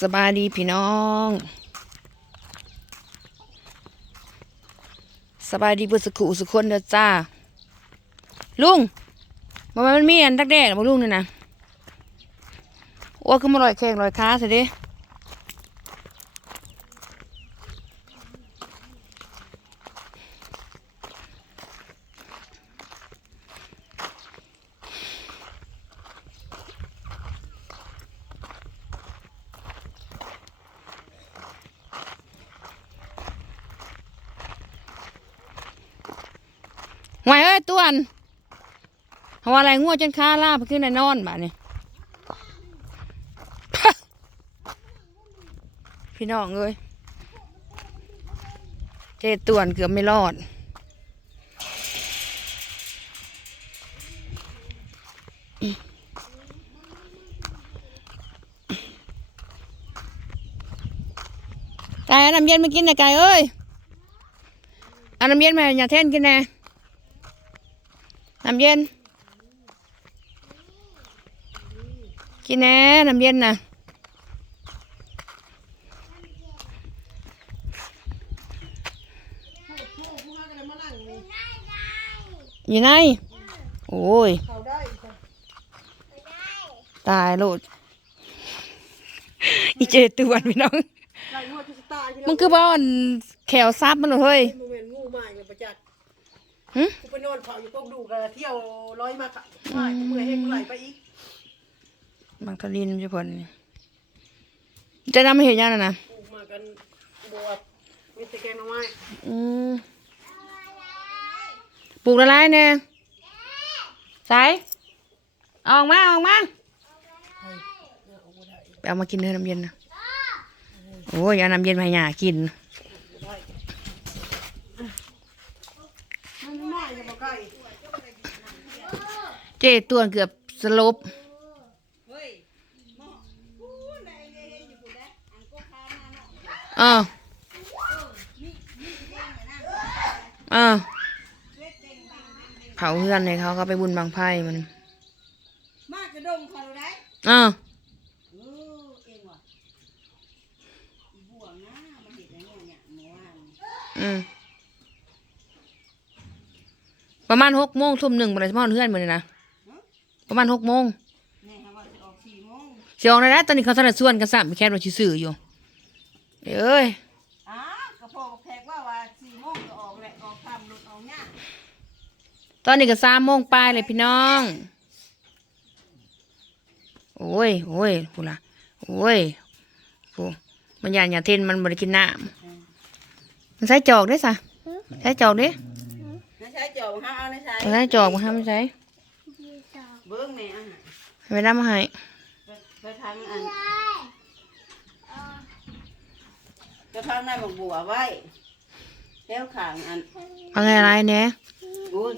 สบายดีพี่น้อง สบายดีเบุสุขุสุขคนเด้อจ้า ลุงมันมันมีอันดักแดดบ่ลุงนี่นะอ้คือมาลอยแข้งลอยขาสิเด้ ไหวเอ้ยตัวนเพราะว่าอะไรง่วจนขาลาบขึ้นในนอนบ่านี่พี่น้องเอ้ยเจต่วนเกือบไม่รอด ไก่อาน้ำเย็นมากินนะไก่เอ้ยเอาน้ำเย็นมาอย่าเท่นกินแน่ น้ำเย็น กินแน่น้ำเย็นนะอยู่ไหนโอ้ยเขาได้ค่ะตายโลดอีเจตวนพี่น้องไก่งวดที่สตาร์พี่มึงคือบ้านแขวซับมันเลยเฮ้ย หึ กูไปนอนเผาอยู่พวกดูกันเที่ยวร้อยมาค่ะไม่เมื่อยให้กูไหลไปอีกบางทลินจะพนนี่จะนำมาเห็นยังนะนะกูมากันบวชมีแต่แกงหน่อไม้อืมปลูกละลายเนี่ยใส่เอาออกมาเอาออกมา ไปเอามากินเนื้อน้ำเย็นนะโอ้ยเอาน้ำเย็นมาให้หยากินมันน้อยจะมาใกล้ เจตัวเกือบสลบเออเออเผาเพื่อนเลยเขาก็ไปบุญบางไพ่มันมากกระดงเขาได้เออเออเองว่ะบ่วงนะมันเห็นอะไรเนี่ยเมื่อวานอืมประมาณหกโมงทุ่มหนึ่งบนไดสมอนเพื่อนมือนี่นะ ประมาณหกโมงนี่ค่ะว่าจะออกสี่โมงเสียงอะไรนะตอนนี้เขาสนัดส่วนกันสามแค่เราชิสื่ออยู่เอ้ยอ้ากระโปรงแขกว่าว่าสี่โมงก็ออกแหละออกทำรถออกเนี่ยตอนนี้ก็สามโมงปลายเลยพี่น้อง โอ้ยโอ้ยพูละโอ้ยพูมันยานอย่าเทนมันบริกินน้ำมันใช้จอกได้สะใช้จอกดิไม่ใช่จอบห้าเอาไม่ใช่มันใช้จอกมาห้ามนใช้เบิ้งเนี่ยอะ ไปน้ำมาให้ไปไปทางอันไปทางนายบอกบัวไว้แล้วขางอันเอาไงไรเนี่ยอุ้ย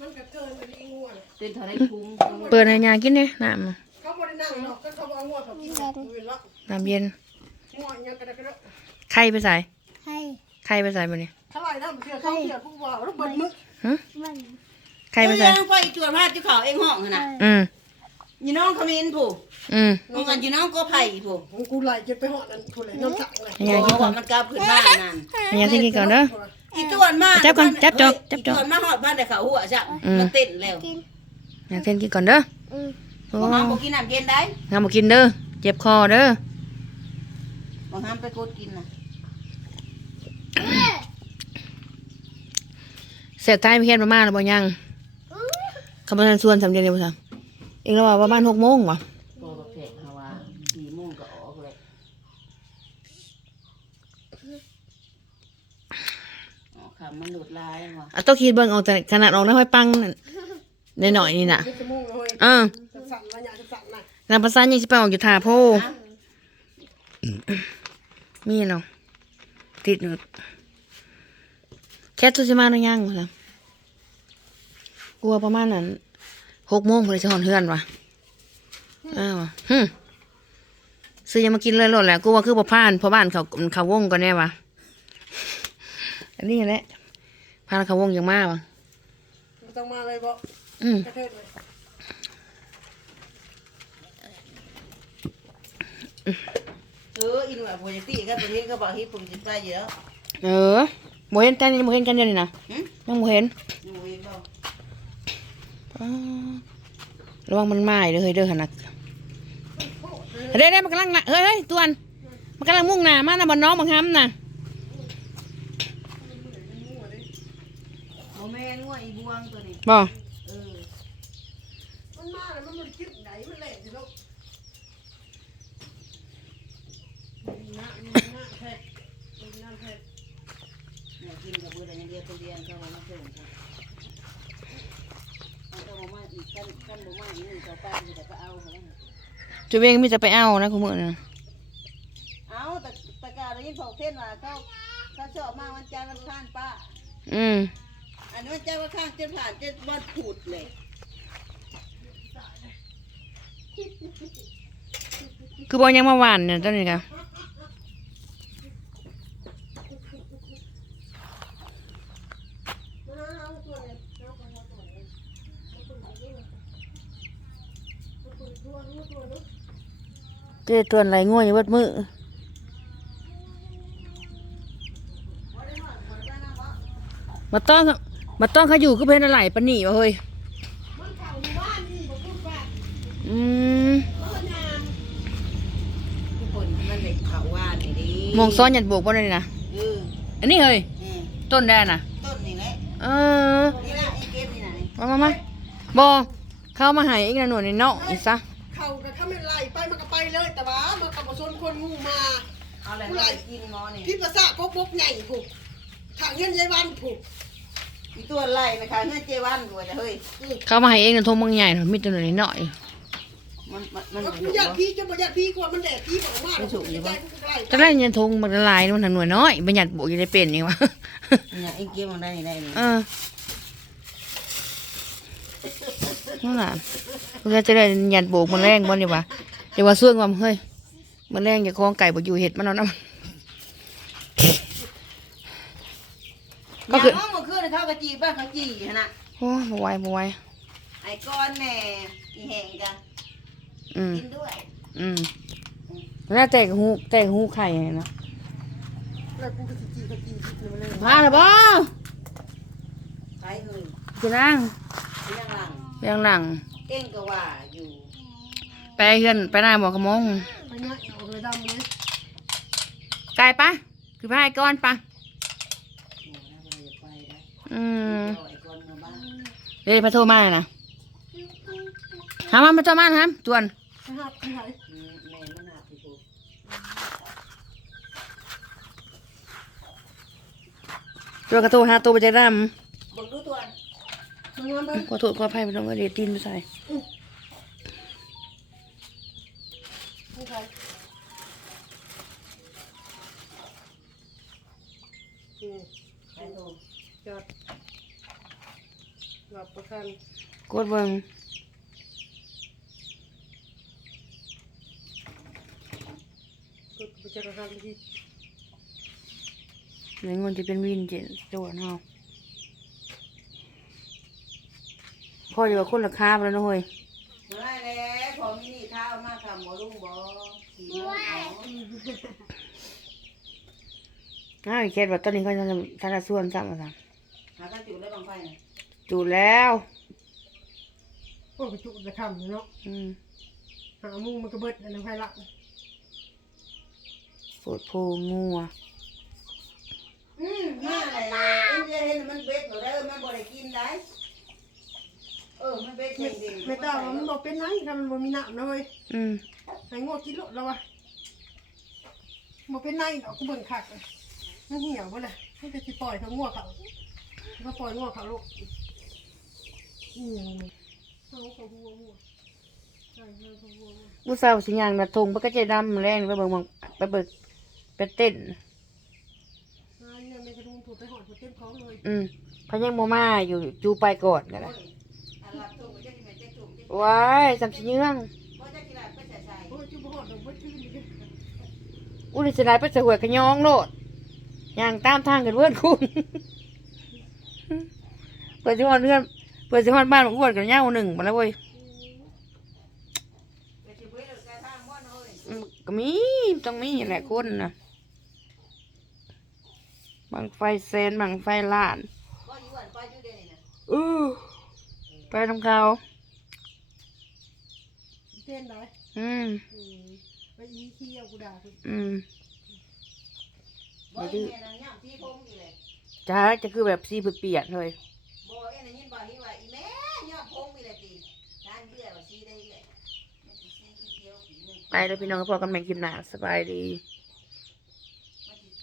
มันก็เกินไปอีงัวเป็นเท่าไรคุ้มเปิดให้ยากินเนี่ยน้ำอะเขาบ่ได้นั่งเนาะก็เขาเอางัวเขากินอยู่แล้วน้ำเย็นงัวยังกระดกกระดกไข่ไปใส่ให้ไข่ไปใส่มาเนี่ยเท่าไหร่นะเชื่อเขาเชื่อผู้ว่าแล้วเบิ่งมึกฮะ มันไข่ไปใส่ยังไปจวนพาดที่เขาเองห้องน่ะอืมยีน้องขมิ้นผู้อืมน้องกันยีน้องก็ไผ่ผู้ของกูไหลจะไปหอดนั่นทุเรศน้ำสักเลยให้ยากินบอกก่อว่านมันกลับขึ้นมานั่นให้ยากินก่อนเด้ออีจวนมาจับก่อนจับจอกจับจอกจวนมาหอดบ้านแต่เขาหัวจ้ะอืมมันเต้นแล้วยาเทนกินก่อนเด้ออืมโอ้บอกห้ามบอกกินน้ำเย็นได้งามบ่กินเด้อเจ็บคอเด้อบอกห้ามไปกดกินนะเสียบท้ายไม่เค็นประมาณหรือบ่ยัง คำนั้นส่วนสำเร็จเดียวสั่งเองเราว่าประมาณหกโมงวะตัวกับแขกเขาว่าสี่โมงก็ออกเลยอ๋อค่ะมันหลุดลายว่ะเอาต้องคิดเบิ่งเอาแต่ขนาดออกน้ำห้อยปังนั่นหน่อยๆนี่น่ะนี่จะมุ่งเลยอ่าจะสั่นระยะจะสั่นนะนางประสานยังสิไปออกอยู่ท่าโพมีเนาะติดอยู่แค่ตัวสิมาหรือยังวะล่ะ กลัวประมาณนั้นหกโมงพอดีจะหอนเฮือนวะอ้าวฮึมซื้อยังมากินเลยโลดแหละกูว่าคือบ่พานเพราะบ้านเขาเขาวงก่อนแน่วะอันนี้แหละพานเขาวงยังมากวะไม่ต้องมาเลยบอกอืมกระเทิดเลยเอออินว่าโปรเจกต์ก็ประเทศก็บอกฮิปผมจะไปเยอะเออบ่เห็นกันยังบ่เห็นกันอยู่นี่นะหึยังบ่เห็นหนูเห็นบ่อ้าว ระวังมันไหม้เด้อเฮ้ยเด้อหั่นน่ะเด้เด้มันกำลังน่ะเฮ้ยเฮ้ยตวนมันกำลังมุ่งหน้ามานะบ่น้องบังคับน่ะโมแม่นว่าอีบ อกมาอีกกันกันบอกมาอีกหนึ่งต่อไปมันจะก็เอาเขาแล้วจุเวงมีแต่ไปเอานะคุณมื้อน่ะเอาแต่ตะการได้ยินบอกเส้นว่าเขาเขาชอบมาวันจันทร์วันข้านป้า อืมอันนี้วันจันทร์วันข้างจนผ่านจนวันผูดเลยคือบ่ยังมาหวานเนี่ยตอนนี้ก็มาเอาตัวเนี่ยเอาไปเอาตัวเนี่ยเอาตัวเนี่ยเอาตัวเนี่ยเอาตัวเนี่ยเอาตัวเนี่ย เจ้ ตวนไหลง่วยอยู่เบิดมื้อวันนี้หน่อยวันนี้นั่งวะมาต้องมาต้องเขาอยู่คือเพิ่นอะไรปานนี้วะเฮ้ยมันเข่าหมู่บ้านนี่บอกพูดว่าอืมเออยามทุกคนมันเด็กเขาว่านี่ดิมองซ้อนหยัดโบกบ่ได้นี่นะเอออันนี้เฮ้ยเออต้นแดนน่ะต้นนี่แหละเออนี่ละไอ้เก็บนี่ไหนมามามาบอเข้ามาใหายอีกนะหน่วยนี่เนาะอีกซะ เลย แต่ว่ามันกับชนคนงูมาเอาอะไรมากินงอนี่พี่ประสาทพกพกใหญ่ผูกถางเงินยายวันผูกอีตัวไล่นะคะเงื่อนเจวันกูจะเฮ้ยเข้ามาใหายเองนะทงบางใหญ่หน่อยมีแตัวหน่วยนิดหน่อยมันมันมันก็ไม่กูถูกอยากวะพี่จะบ่อยากพี่กว่ามันแดดพี่บอกมากไล่จะได้เงินทงมันละลายมันทางหน่วยน้อยบัญญัติโบกยังได้เป็นนี่วะเนี่ยไอ้เก็บมันได้นี่ได้นี่เออนั่นแหละเพื่อจะได้หยัดโบกมันแรงบ่นี่วะ เดี๋ยวว่าส่วนความเฮ้ยมันแรงอย่าคล้องไก่บ่อยู่เห็ดมันเอานะก็คือห้องมันขึ้นเขากระจีบ้านเขาจีฮะนะโอ้บ่ไหวบ่ไหวไอ้ก้อนแน่อีแหงกันอืมกินด้วย อืมน่าแตกหูแตกหูไข่เนาะแล้วกูก็จีก็จีจีมาเลยมาแล้วบ่ใช้เงินสินางเรื่องหลังเรียงหลังเก่งก็ว่าอยู่ ไปเฮือนไปหน้าบอกกระมงไปเนี้ยเอาเลยดำเลยไกลปะคือพายก้อนปะโอ้น่าจะไปได้อืมเอาไอ้ก้อนมาบ้านเดี๋ยวพระโทรมาเลยนะหามาพระโทรมาครับจวนไปหาไปหาอืมแม่มันหาพี่กูจวนกระโทรหาตัวไปใจดเบิ่งดูตัวมันงอนไปำขอโทษขออภัยไปน้องเดียวตีนไปใส่ ไม่ใช่ไอ้โตจอดหลับประกันกดเบิ่งกดประกันที่เดี๋ยวเงินจะเป็นวินเจนจวนเฮาพ่อจะว่าคนราคาไปแล้วนะเฮ้ยเมื่อไรแล้วพอมีนี่ ข้าวมาทำบ่ลุงบ่ขี่รถเอาน่าเคสว่าตอนนี้เขาจะทำทาราส่วนซ้ำมาสั่งหากันจุดได้บางไฟน่ะจูดแล้วโอ้กระจุกจะคำเนาะอืมหามุงมันก็เบิดอันนั้นไฟละปวดโพงัวอืมมาเลยนะเอ็นจะเห็นมันเบ็ดบ่ได้เออมันบ่ได้กินได้ เออมันเบ็ดจริงๆไม่ต้องมันบอกเป็นไงทำมันบ่มีน้ำนะเว้ยอืมให้งวกินโลดแล้ววะบอกเป็นไงดอกกูเบิ่งคักเลยมันเหี่ยวบ่ล่ะมันจะสิปล่อยเขางัวเขาก็ปล่อยงัวเขาลูกอืมเอาเขาหัวงัวใช่เอาเขาหัวงัวผู้สาวสิย่างนาทงปกระเจดำแรงไปเบิ่งหม้องไปเบิ่งไปเต้น อ่าเนี่ยแม่กระดุมถูกไปหอดถูกเต็มท้องเลย อืมเพนยังโมมาอยู่จูไปก่อนกันโอ้นะย ว้ายสามสิเยื่องอุ้ยอุลิสไลไปสวยขยองโลดย่างตามทางกันเพื่อนคุณเปิดสิฮอดเพื่อนเปิดสิฮอดบ้านของอ้วนกันเงาหนึ่งมาแล้วเว้ยก็มีต้องมีแหละคนนะบังไฟเซนบังไฟล้านเอือไปทำเขา เต้นได้อืมอืมไปอีเคียวกูด่าคุณอืมบ่อีแม่นางย่างพี่พงอีเลยจ้าจะคือแบบซีเปียกๆเลยบ่เอ็นได้ยินบ่นี้ว่าอีแม่ย่างพงอีเลยติทางเดือว่าซีได้เลยมันสิซีอีเดียวปีหนึงไปแล้วพี่น้องก็พอกันใหม่คลิปหน้าสบายดีส